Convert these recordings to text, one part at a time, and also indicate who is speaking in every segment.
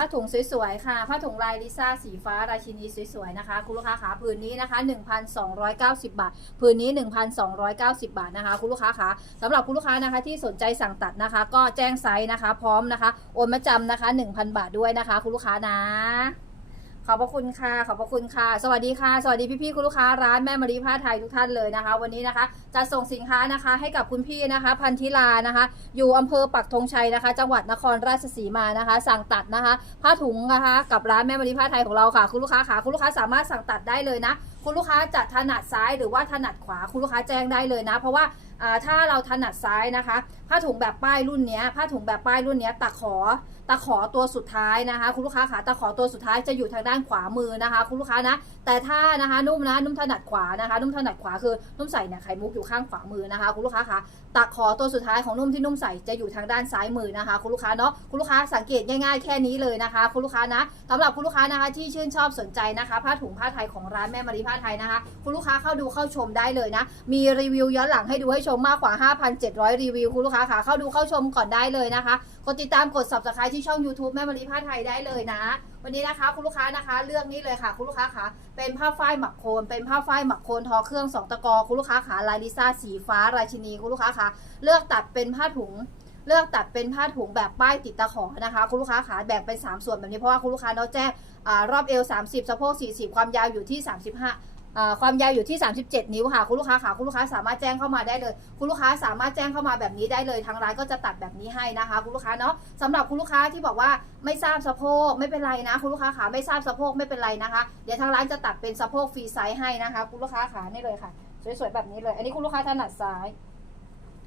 Speaker 1: ผ้าถุงสวยๆค่ะ ผ้าถุงลายลิซ่าสีฟ้าราชินีสวยๆนะคะ คุณลูกค้าขาผืนนี้นะคะ 1,290 บาท ผืนนี้ 1,290 บาทนะคะ คุณลูกค้าขาสำหรับคุณลูกค้านะคะที่สนใจสั่งตัดนะคะ ก็แจ้งไซส์นะคะ พร้อมนะคะ โอนมาจำนะคะ 1,000 บาทด้วยนะคะ คุณลูกค้านะ ขอบพระคุณค่ะ ขอบพระคุณค่ะ สวัสดีค่ะ สวัสดีพี่ๆคุณลูกค้าร้านแม่มารีผ้าไทยทุกท่านเลยนะคะ วันนี้นะคะ จะส่งสินค้านะคะให้กับคุณพี่นะคะ พันธิลานะคะ อยู่อำเภอปักธงชัยนะคะ จังหวัดนครราชสีมานะคะ สั่งตัดนะคะ ผ้าถุงนะคะ กับร้านแม่มารีผ้าไทยของเราค่ะ คุณลูกค้าค่ะ คุณลูกค้าสามารถสั่งตัดได้เลยนะ คุณลูกค้าจะถนัดซ้ายหรือว่าถนัดขวา คุณลูกค้าแจ้งได้เลยนะ เพราะว่าอ่า ถ้าเราถนัดซ้ายนะคะ ผ้าถุงแบบป้ายรุ่นนี้ผ้าถุงแบบป้ายรุ่นนี้ตะขอตะขอตัวสุดท้ายนะคะ คุณลูกค้าขาตะขอตัวสุดท้ายจะอยู่ทางด้านขวามือนะคะ คุณลูกค้านะ แต่ถ้านะคะนุ่มนะนุ่มถนัดขวานะคะ นุ่มถนัดขวาคือนุ่มใส่เนี่ยไข่มุกอยู่ข้างขวามือนะคะ คุณลูกค้าคะตะขอตัวสุดท้ายของนุ่มที่นุ่มใส่จะอยู่ทางด้านซ้ายมือนะคะ คุณลูกค้าเนาะคุณลูกค้าสังเกตง่ายๆแค่นี้เลยนะคะ คุณลูกค้านะสำหรับคุณลูกค้านะคะที่ชื่นชอบสนใจนะคะ ผ้าถุงผ้าไทยของร้านแม่มารีผ้าไทยนะคะ คุณลูกค้าเข้าดูเข้าชมได้เลยนะ มีรีวิวย้อนหลังให้ดูให้ชชมมากกว่า 5,700 รีวิว คุณลูกค้าค่ะ เข้าดูเข้าชมก่อนได้เลยนะคะ กดติดตามกด subscribe ที่ช่อง YouTube แม่มารีผ้าไทยได้เลยนะ วันนี้นะคะ คุณลูกค้านะคะ เลือกนี่เลยค่ะ คุณลูกค้าค่ะ เป็นผ้าฝ้ายหมักโคนเป็นผ้าฝ้ายหมักโคนทอเครื่องสองตะกอคุณลูกค้าขาลายลิซ่าสีฟ้าราชินีคุณลูกค้าค่ะ เลือกตัดเป็นผ้าถุงเลือกตัดเป็นผ้าถุงแบบป้ายติดตะขอนะคะ คุณลูกค้าขาแบ่งเป็น 3 ส่วนแบบนี้เพราะว่าคุณลูกค้าเนาะแจ้งอรอบเอว 30 สะโพก 40 ความยาวอยู่ที่ 35อ่า ความยาวอยู่ที่ 37 นิ้วค่ะคุณลูกค้าค่ะคุณลูกค้าสามารถแจ้งเข้ามาได้เลย คุณลูกค้าสามารถแจ้งเข้ามาแบบนี้ได้เลยทางร้านก็จะตัดแบบนี้ให้นะคะ คุณลูกค้าเนาะสำหรับคุณลูกค้าที่บอกว่าไม่ทราบสะโพกไม่เป็นไรนะ คุณลูกค้าขาไม่ทราบสะโพกไม่เป็นไรนะคะ เดี๋ยวทางร้านจะตัดเป็นสะโพกฟรีไซส์ให้นะคะ คุณลูกค้าขานี่เลยค่ะ สวยๆแบบนี้เลย อันนี้คุณลูกค้าถนัดซ้าย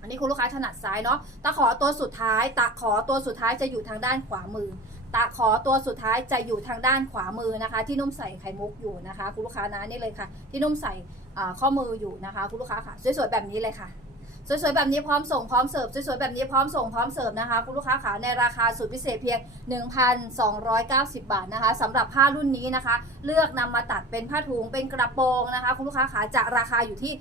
Speaker 1: อันนี้คุณลูกค้าถนัดซ้ายเนาะตะขอตัวสุดท้าย ตะขอตัวสุดท้ายจะอยู่ทางด้านขวามือ ตะขอตัวสุดท้ายจะอยู่ทางด้านขวามือนะคะ ที่นุ่มใส่ไข่มุกอยู่นะคะ คุณลูกค้านะนี่เลยค่ะ ที่นุ่มใส่ข้อมืออยู่นะคะ คุณลูกค้าค่ะสวยๆแบบนี้เลยค่ะ สวยๆแบบนี้พร้อมส่งพร้อมเสิร์ฟสวยๆแบบนี้พร้อมส่งพร้อมเสิร์ฟนะคะคุณลูกค้าขาในราคาสุดพิเศษเพียง 1,290 บาทนะคะสำหรับผ้ารุ่นนี้นะคะ เลือกนำมาตัดเป็นผ้าถุงเป็นกระโปรงนะคะ คุณลูกค้าขาจะราคาอยู่ที่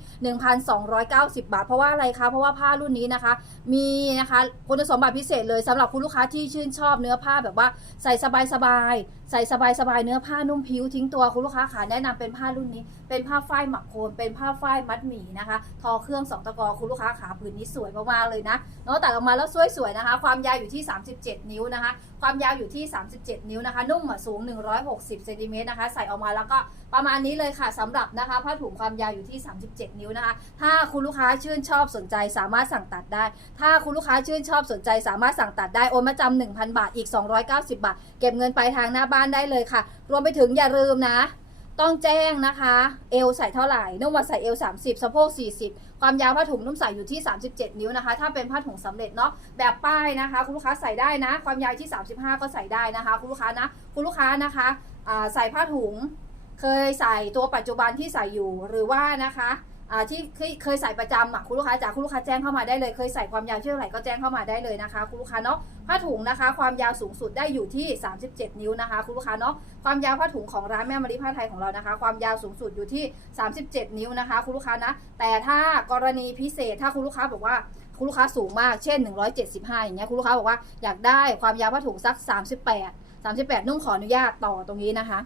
Speaker 1: 1,290 บาท เพราะว่าอะไรคะเพราะว่าผ้ารุ่นนี้นะคะ มีนะคะคุณสมบัติพิเศษเลยสำหรับคุณลูกค้าที่ชื่นชอบเนื้อผ้าแบบว่าใส่สบายๆใส่สบายๆเนื้อผ้านุ่มผิวทิ้งตัวคุณลูกค้าขาแนะนำเป็นผ้ารุ่นนี้ เป็นผ้าฝ้ายหมักโคนเป็นผ้าฝ้ายมัดหมี่นะคะ ทอเครื่องสองตะกอคุณลูกค้าขาผืนนี้สวยมากๆเลยนะเนาะตัดออกมาแล้วสวยๆนะคะ ความยาวอยู่ที่ 37 นิ้วนะคะ ความยาวอยู่ที่ 37 นิ้วนะคะ นุ่มสูง 160เซนติเมตรนะคะ ใส่ออกมาแล้วก็ประมาณนี้เลยค่ะสำหรับนะคะผ้าถุงความยาวอยู่ที่ 37 นิ้วนะคะ ถ้าคุณลูกค้าชื่นชอบสนใจสามารถสั่งตัดได้ ถ้าคุณลูกค้าชื่นชอบสนใจสามารถสั่งตัดได้โอนมาจำ1,000 บาทอีก 290 บาท เก็บเงินปลายทางหน้าบ้านได้เลยค่ะ รวมไปถึงอย่าลืมนะ ต้องแจ้งนะคะ เอวใส่เท่าไหร่นุ่มว่าใส่เอว30สะโพก40 ความยาวผ้าถุงนุ่มใส่อยู่ที่ 37 นิ้วนะคะ ถ้าเป็นผ้าถุงสำเร็จเนาะแบบป้ายนะคะ คุณลูกค้าใส่ได้นะ ความยาวที่ 35 ก็ใส่ได้นะคะ คุณลูกค้านะคุณลูกค้านะคะใส่ผ้าถุง เคยใส่ตัวปัจจุบันที่ใส่อยู่หรือว่านะคะ ที่เคยใส่ประจำอะคุณลูกค้าจากคุณลูกค้าแจ้งเข้ามาได้เลยเคยใส่ความยาวเท่าไหร่ก็แจ้งเข้ามาได้เลยนะคะ คุณลูกค้าเนาะผ้าถุงนะคะ ความยาวสูงสุดได้อยู่ที่ 37 นิ้วนะคะ คุณลูกค้าเนาะความยาวผ้าถุงของร้านแม่มารีผ้าไทยของเรานะคะ ความยาวสูงสุดอยู่ที่ 37 นิ้วนะคะ คุณลูกค้านะ แต่ถ้ากรณีพิเศษถ้าคุณลูกค้าบอกว่าคุณลูกค้าสูงมากเช่น 175 อย่างเงี้ยคุณลูกค้าบอกว่าอยากได้ความยาวผ้าถุงสัก 38 38 นุ่งขออนุญาตต่อตรงนี้นะคะ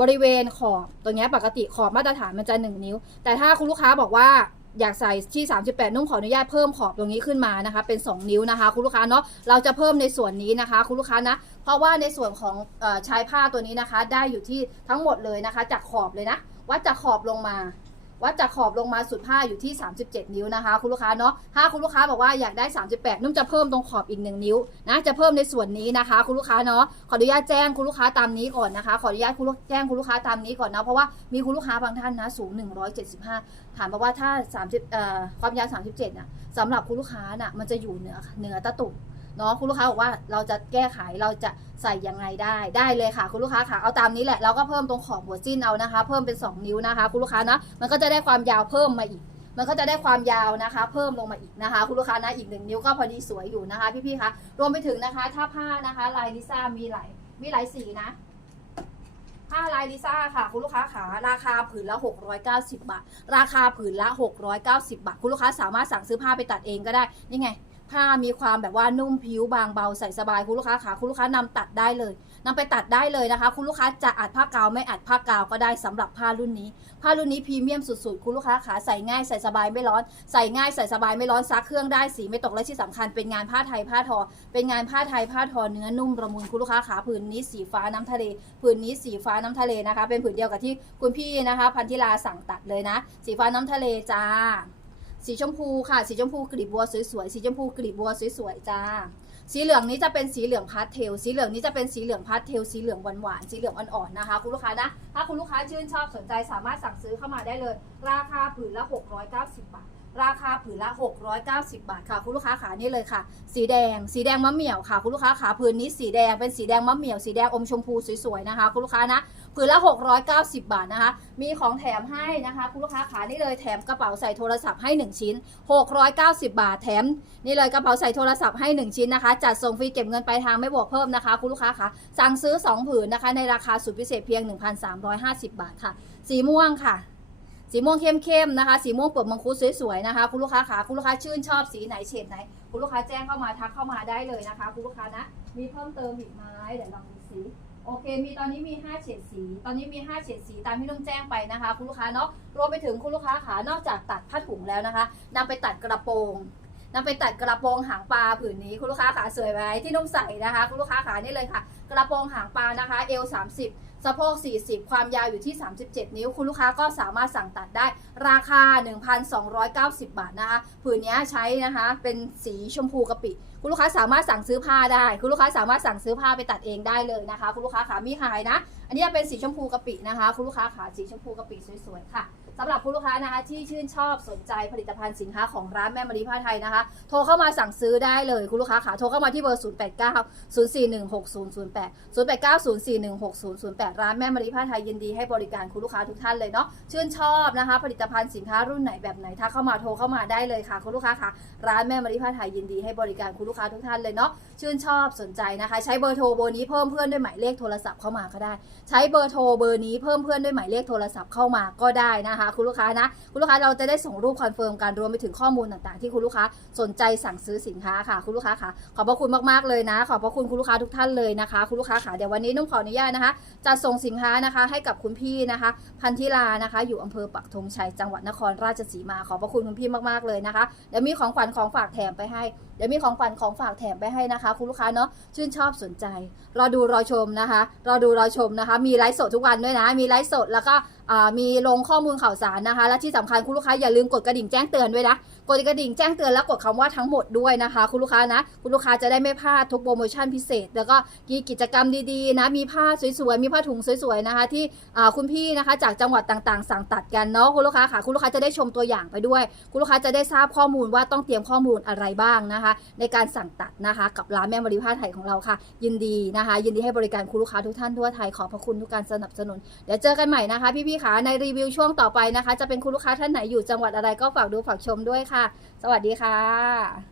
Speaker 1: บริเวณขอบตรงนี้ปกติขอบมาตรฐานมันจะ 1 นิ้ว แต่ถ้าคุณลูกค้าบอกว่าอยากใส่ที่ 38 นุ่มขออนุญาตเพิ่มขอบตรงนี้ขึ้นมานะคะ เป็น 2 นิ้วนะคะ คุณลูกค้าเนาะเราจะเพิ่มในส่วนนี้นะคะ คุณลูกค้านะ เพราะว่าในส่วนของอชายผ้าตัวนี้นะคะ ได้อยู่ที่ทั้งหมดเลยนะคะ จากขอบเลยนะวัดจากขอบลงมา วัดจากขอบลงมาสุดผ้าอยู่ที่ 37 นิ้วนะคะ คุณลูกค้าเนาะถ้าคุณลูกค้าบอกว่าอยากได้ 38 นุ่มจะเพิ่มตรงขอบอีก 1 นิ้วนะจะเพิ่มในส่วนนี้นะคะ คุณลูกค้าเนาะขออนุญาตแจ้งคุณลูกค้าตามนี้ก่อนนะคะ ขออนุญาตคุณลูกแจ้งคุณลูกค้าตามนี้ก่อนนะเพราะว่ามีคุณลูกค้าบางท่านนะสูง 175 ถามมาว่าถ้า 30เอ่อความยาว 37น่ะสำหรับคุณลูกค้าน่ะมันจะอยู่เหนือเหนือตะตุ่ม เนาะคุณลูกค้าบอกว่าเราจะแก้ไขเราจะใส่ยังไงได้ได้เลยค่ะ คุณลูกค้าค่ะเอาตามนี้แหละเราก็เพิ่มตรงขอบหัวจิ้นเอานะคะ เพิ่มเป็น 2 นิ้วนะคะ คุณลูกค้านะมันก็จะได้ความยาวเพิ่มมาอีก มันก็จะได้ความยาวนะคะ เพิ่มลงมาอีกนะคะ คุณลูกค้านะอีกหนึ่งนิ้วก็พอดีสวยอยู่นะคะ พี่ๆคะรวมไปถึงนะคะ ถ้าผ้านะคะลายลิซ่ามีหลายมีหลายสีนะผ้าลายลิซ่าค่ะ คุณลูกค้าขาราคาผืนละ 690 บาท ราคาผืนละ 690 บาท คุณลูกค้าสามารถสั่งซื้อผ้าไปตัดเองก็ได้ นี่ไง ผ้ามีความแบบว่านุ่มผิวบางเบาใส่สบายคุณลูกค้าขาคุณลูกค้านำตัดได้เลยนำไปตัดได้เลยนะคะ คุณลูกค้าจะอัดผ้ากาวไม่อัดผ้ากาวก็ได้สำหรับผ้ารุ่นนี้ ผ้ารุ่นนี้พรีเมียมสุดๆ คุณลูกค้าขาใส่ง่ายใส่สบายไม่ร้อน ใส่ง่ายใส่สบายไม่ร้อนซักเครื่องได้สีไม่ตกและที่สำคัญเป็นงานผ้าไทยผ้าทอ เป็นงานผ้าไทยผ้าทอเนื้อนุ่มระมุนคุณลูกค้าขาผืนนี้สีฟ้าน้ำทะเลผืนนี้สีฟ้าน้ำทะเลนะคะ เป็นผืนเดียวกับที่คุณพี่นะคะ พันธิลาสั่งตัดเลยนะ สีฟ้าน้ำทะเลจ้า สีชมพูค่ะ สีชมพูกลีบบัวสวยๆ สีชมพูกลีบบัวสวยๆ จ้า สีเหลืองนี้จะเป็นสีเหลืองพาสเทล สีเหลืองนี้จะเป็นสีเหลืองพาสเทล สีเหลืองหวานๆ สีเหลืองอ่อนๆ นะคะ คุณลูกค้านะ ถ้าคุณลูกค้าชื่นชอบสนใจสามารถสั่งซื้อเข้ามาได้เลย ราคาผืนละ 690 บาท ราคาผืนละ 690 บาทค่ะ คุณลูกค้าขานี่เลยค่ะ สีแดง สีแดงมะเหมี่ยวค่ะ คุณลูกค้าขาผืนนี้สีแดง เป็นสีแดงมะเหมี่ยว สีแดงอมชมพูสวยๆ นะคะ คุณลูกค้านะ ผืนละ 690 บาทนะคะ มีของแถมให้นะคะคุณลูกค้าขานี่เลยแถมกระเป๋าใส่โทรศัพท์ให้ 1 ชิ้น 690 บาทแถม นี่เลยกระเป๋าใส่โทรศัพท์ให้ 1 ชิ้นนะคะ จัดส่งฟรีเก็บเงินไปทางไม่บวกเพิ่มนะคะคุณลูกค้าคะสั่งซื้อ 2 ผืนนะคะ ในราคาสุดพิเศษเพียง 1,350 บาทค่ะ สีม่วงค่ะสีม่วงเข้มๆนะคะ สีม่วงเปลือกมังคุดสวยๆนะคะ คุณลูกค้าขาคุณลูกค้าชื่นชอบสีไหนเฉดไหน คุณลูกค้าแจ้งเข้ามาทักเข้ามาได้เลยนะคะ คุณลูกค้านะ มีเพิ่มเติมอีกไหมเดี๋ยวลองดูสี โอเค มีตอนนี้มี 5 เฉดสี ตอนนี้มี 5 เฉดสีตามที่ต้องแจ้งไปนะคะ คุณลูกค้าเนาะ รวมไปถึงคุณลูกค้าขานอกจากตัดผ้าถุงแล้วนะคะนำไปตัดกระโปรงนำไปตัดกระโปรงหางปลาผืนนี้คุณลูกค้าขาสวยไหมที่นุ่มใส่นะคะ คุณลูกค้าขานี่เลยค่ะ กระโปรงหางปลานะคะเอว30ส สะโพก 40 ความยาวอยู่ที่ 37 นิ้ว คุณลูกค้าก็สามารถสั่งตัดได้ราคา 1,290 บาทนะคะผืนนี้ใช้นะคะเป็นสีชมพูกะปิ คุณลูกค้าสามารถสั่งซื้อผ้าได้ คุณลูกค้าสามารถสั่งซื้อผ้าไปตัดเองได้เลยนะคะ คุณลูกค้าขามีขายนะ อันนี้เป็นสีชมพูกะปินะคะ คุณลูกค้าขาสีชมพูกะปิสวยๆค่ะ สำหรับคุณลูกค้านะคะ ที่ชื่นชอบสนใจผลิตภัณฑ์สินค้าของร้านแม่มารีผ้าไทยนะคะ โทรเข้ามาสั่งซื้อได้เลยคุณลูกค้าขาโทรเข้ามาที่เบอร์ 0 8 9 0 4 1 6 0 0 8 0 8 9 0 4 1 6 0 0 8 ร้านแม่มารีผ้าไทยยินดีให้บริการคุณลูกค้าทุกท่านเลยเนาะชื่นชอบนะคะ ผลิตภัณฑ์สินค้ารุ่นไหนแบบไหนถ้าเข้ามาโทรเข้ามาได้เลยค่ะ คุณลูกค้าค่ะร้านแม่มารีผ้าไทยยินดีให้บริการคุณลูกค้าทุกท่านเลยเนาะชื่นชอบสนใจนะคะ ใช้เบอร์โทรเบอร์นี้เพิ่มเพื่อนด้วยหมายเลขโทรศัพท์เข้ามาก็ได้ ใช้เบอร์โทรเบอร์นี้เพิ่มเพื่อนด้วยหมายเลขโทรศัพท์เข้ามาก็ได้นะคะคุณลูกค้านะ คุณลูกค้าเราจะได้ส่งรูปคอนเฟิร์มการรวมไปถึงข้อมูลต่างๆ ที่คุณลูกค้าสนใจสั่งซื้อสินค้าค่ะ คุณลูกค้าค่ะ ขอบพระคุณมากๆเลยนะ ขอบพระคุณคุณลูกค้าทุกท่านเลยนะคะ คุณลูกค้าค่ะเดี๋ยววันนี้นุ่มขออนุญาตนะคะจะส่งสินค้านะคะให้กับคุณพี่นะคะ พันธิลานะคะ อยู่อำเภอปักธงชัยจังหวัดนครราชสีมา ขอบพระคุณคุณพี่มากๆเลยนะคะเดี๋ยวมีของขวัญของฝากแถมไปให้เดี๋ยวมีของขวัญของฝากแถมไปให้นะคะ คุณลูกค้าเนาะชื่นชอบสนใจรอดูรอชมนะคะรอดูรอชมนะคะ มีไลฟ์สดทุกวันด้วยนะ มีไลฟ์สดแล้วก็มีลงข้อมูลข่าวสารนะคะ และที่สำคัญคุณลูกค้าอย่าลืมกดกระดิ่งแจ้งเตือนด้วยนะกดกระดิ่งแจ้งเตือนแล้วกดคำว่าทั้งหมดด้วยนะคะ คุณลูกค้านะ คุณลูกค้าจะได้ไม่พลาดทุกโปรโมชั่นพิเศษ แล้วก็มีกิจกรรมดีๆนะมีผ้าสวยๆมีผ้าถุงสวยๆนะคะ ที่คุณพี่นะคะจากจังหวัดต่างๆ สั่งตัดกันเนาะคุณลูกค้าค่ะคุณลูกค้าจะได้ชมตัวอย่างไปด้วย คุณลูกค้าจะได้ทราบข้อมูลว่าต้องเตรียมข้อมูลอะไรบ้างนะคะ ในการสั่งตัดนะคะ กับร้านแม่มริผ้าไทยของเราค่ะ ยินดีนะคะ ยินดีให้บริการคุณลูกค้าทุกท่านทั่วไทยขอบพระคุณทุกการสนับสนุนเดี๋ยวเจอกันใหม่นะคะพี่ๆค่ะในรีวิวช่วงต่อไปนะคะ จะเป็นคุณลูกค้าท่านไหนอยู่จังหวัดอะไรก็ฝากดูฝากชมด้วยค่ะ สวัสดีค่ะ